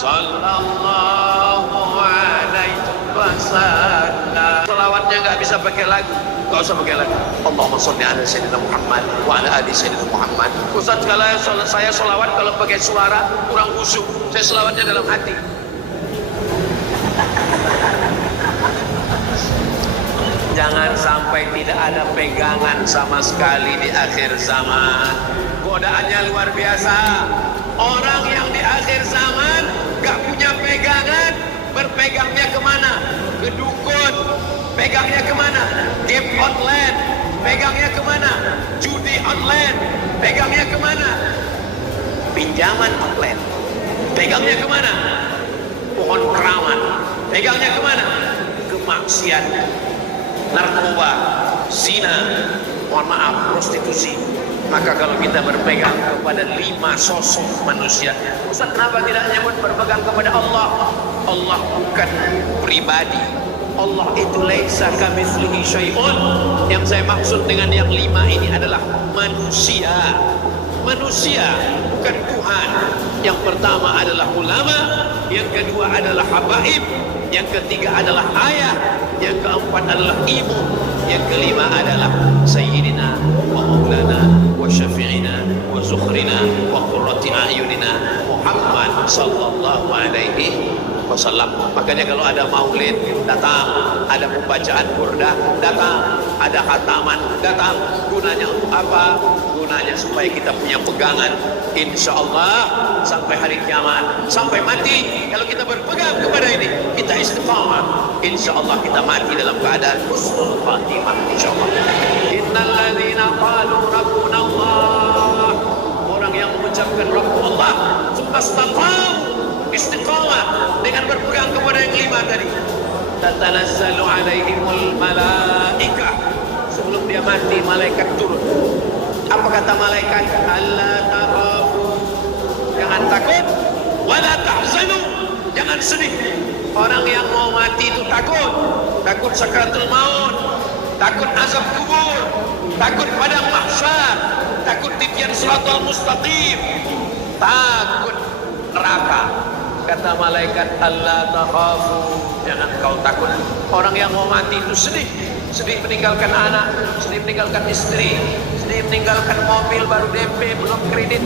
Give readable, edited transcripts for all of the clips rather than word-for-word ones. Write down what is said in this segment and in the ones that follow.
Sallallahu alaihi wasallam. Selawatnya nggak bisa pakai lagu, nggak usah pakai lagu. Allahumma sholli ala sayyidina Muhammad wa ala ali sayyidina Muhammad. Ustaz, kalau saya selawat kalau pakai suara kurang khusyuk. Saya selawatnya dalam hati. Jangan sampai tidak ada pegangan sama sekali di akhir zaman. Godaannya luar biasa. Orang yang di akhir zaman gak punya pegangan, berpegangnya kemana? Ke dukun. Pegangnya kemana? Game online. Pegangnya kemana? Judi online. Pegangnya kemana? Pinjaman online. Pegangnya kemana? Pohon keramat. Pegangnya kemana? Kemaksiatan, narkoba, zina, mohon maaf, prostitusi. Maka kalau kita berpegang kepada 5 sosok manusia, Ustaz kenapa tidak nyebut berpegang kepada Allah? Allah bukan pribadi. Allah itu laisa kamitslihi syai'un. Yang saya maksud dengan yang 5 ini adalah manusia. Manusia, bukan Tuhan. Yang pertama adalah ulama, yang kedua adalah habaib, yang ketiga adalah ayah, yang keempat adalah ibu, yang kelima adalah sayyidina wa maulana wa syafi'ina wa zukhrina wa qurrati a'yunina Muhammad sallallahu alaihi wasallam. Makanya kalau ada maulid datang, ada pembacaan burdah datang, ada khataman datang. Gunanya untuk apa? Gunanya supaya kita punya pegangan, insya Allah sampai hari kiamat, sampai mati. Kalau kita berpegang kepada ini, kita istiqamah, insya Allah kita mati dalam keadaan husnul khatimah, insya Allah. Innal ladzina qalu rabbuna Allah, orang yang mengucapkan Rabb Allah, tsumastaqamu, istiqamah dengan berpegang kepada yang 5 tadi. Tatanazzalu alaihimul malaikah, sebelum dia mati malaikat turun. Apa kata malaikat? Alla takhafu, jangan takut, wala tahzanu, jangan sedih. Orang yang mau mati itu takut, takut sakaratul maut, takut azab kubur, takut padang mahsyar, takut titian siratal mustaqim, takut neraka. Kata malaikat, alla takhafu, jangan kau takut. Orang yang mau mati itu sedih, sedih meninggalkan anak, sedih meninggalkan istri, sedih meninggalkan mobil baru DP belum kredit,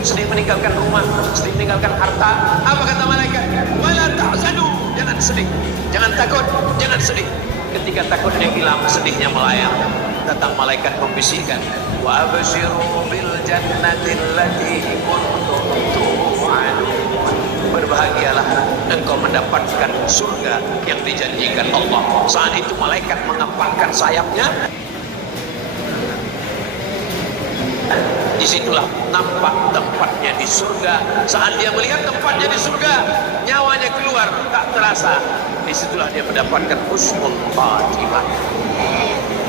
sedih meninggalkan rumah, sedih meninggalkan harta. Apa kata malaikat? Wala tahzanu, jangan sedih, jangan takut, jangan sedih. Ketika takutnya hilang, sedihnya melayang. Datang malaikat membisikkan, wa abshiru bil jannati allati kuntum tu'adun. Berbahagialah engkau mendapatkan surga yang dijanjikan Allah. Saat itu malaikat mengepakkan sayapnya. Disitulah nampak tempatnya di surga. Saat dia melihat tempatnya di surga, nyawanya keluar tak terasa. Disitulah dia mendapatkan husnul khatimah.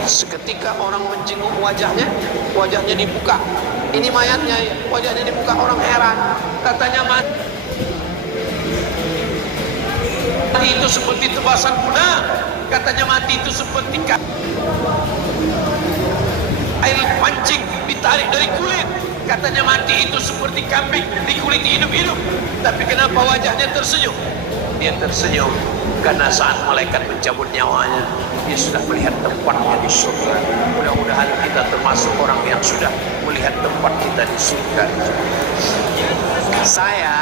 Seketika orang menjenguk wajahnya, wajahnya dibuka. Ini mayatnya, wajahnya dibuka, orang heran. Katanya mati itu seperti tebasan kuda. Katanya mati itu seperti air pancing ditarik dari kulit. Katanya mati itu seperti kambing dikuliti hidup-hidup. Tapi kenapa wajahnya tersenyum? Dia tersenyum karena saat malaikat mencabut nyawanya, dia sudah melihat tempatnya di surga. Mudah-mudahan kita termasuk orang yang sudah melihat tempat kita di surga. Saya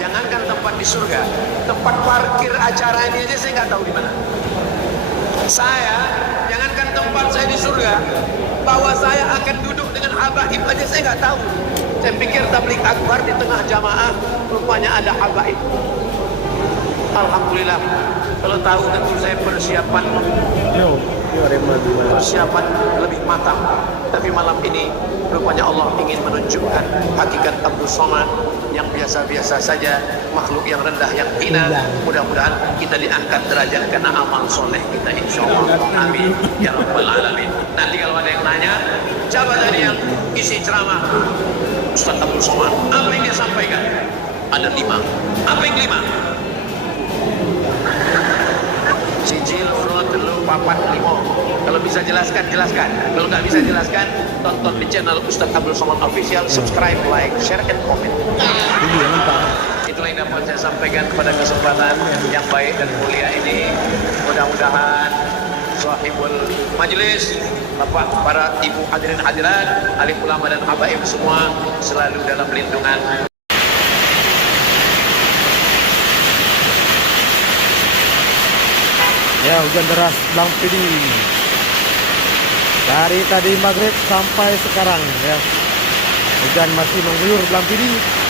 jangankan tempat di surga, tempat parkir acara ini aja saya nggak tahu di mana. Saya jangankan tempat saya di surga, bahwa saya akan duduk dengan habaib aja saya nggak tahu. Saya pikir tabligh akbar di tengah jamaah rupanya ada habaib. Alhamdulillah, kalau tahu tentu saya persiapan lebih matang. Tapi malam ini rupanya Allah ingin menunjukkan hakikat Abdul Somad yang biasa-biasa saja, makhluk yang rendah, yang hina. Mudah-mudahan kita diangkat derajat karena amal soleh kita, insya Allah. Amin ya rabbal alamin. Nanti kalau ada yang nanya, siapa tadi yang isi ceramah Ustaz Abdul Somad, apa yang dia sampaikan? Ada 5. Apa yang 5? Sijil, urut, telu, papat, 5. Kalau bisa jelaskan, jelaskan. Kalau nggak bisa jelaskan, tonton di channel Ustaz Abdul Somad Official, subscribe, like, share, and comment. Itulah yang dapat dapat saya sampaikan pada kesempatan yang baik dan mulia ini. Mudah-mudahan sahibul majlis, Bapak, para ibu hadirin hadirat, alim ulama dan habaib semua selalu dalam lindungan. Ya, hujan deras Blampidi dari tadi maghrib sampai sekarang ya. Hujan masih mengguyur Blampidi.